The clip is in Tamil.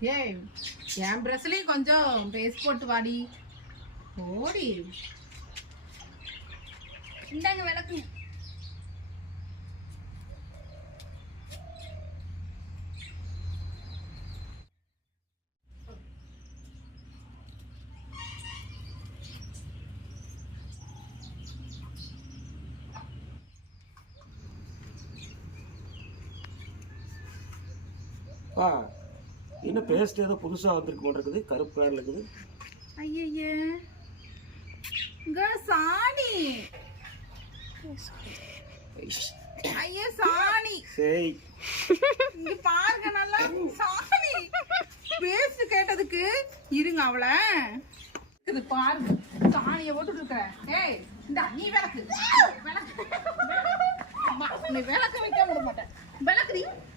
ஏய் என் ப்ரெஸ்லயும் கொஞ்சம் பேஸ் போட்டு வாடி. ஓடி. இந்தாங்க விளக்கு. ஆ. என்ன பேஸ்ட் ஏதோ புதுசாக வந்திருக்கு போட்டிருக்குது கருப்பு கலரில் இருக்குது. இங்க சாணி. ஐயே சாணி. சரி. இங்க பாருங்க நல்லா சாணி. பேஸ்ட் கேட்டதுக்கு இருங்க அவளை. இது பாருங்க. சாணியை போட்டுட்டு இருக்க ஏய் இந்த நீ விளக்கு. விளக்கு. விளக்கு வைக்க விட மாட்டேன். விளக்குடி. நீ விளக்கு விளக்கு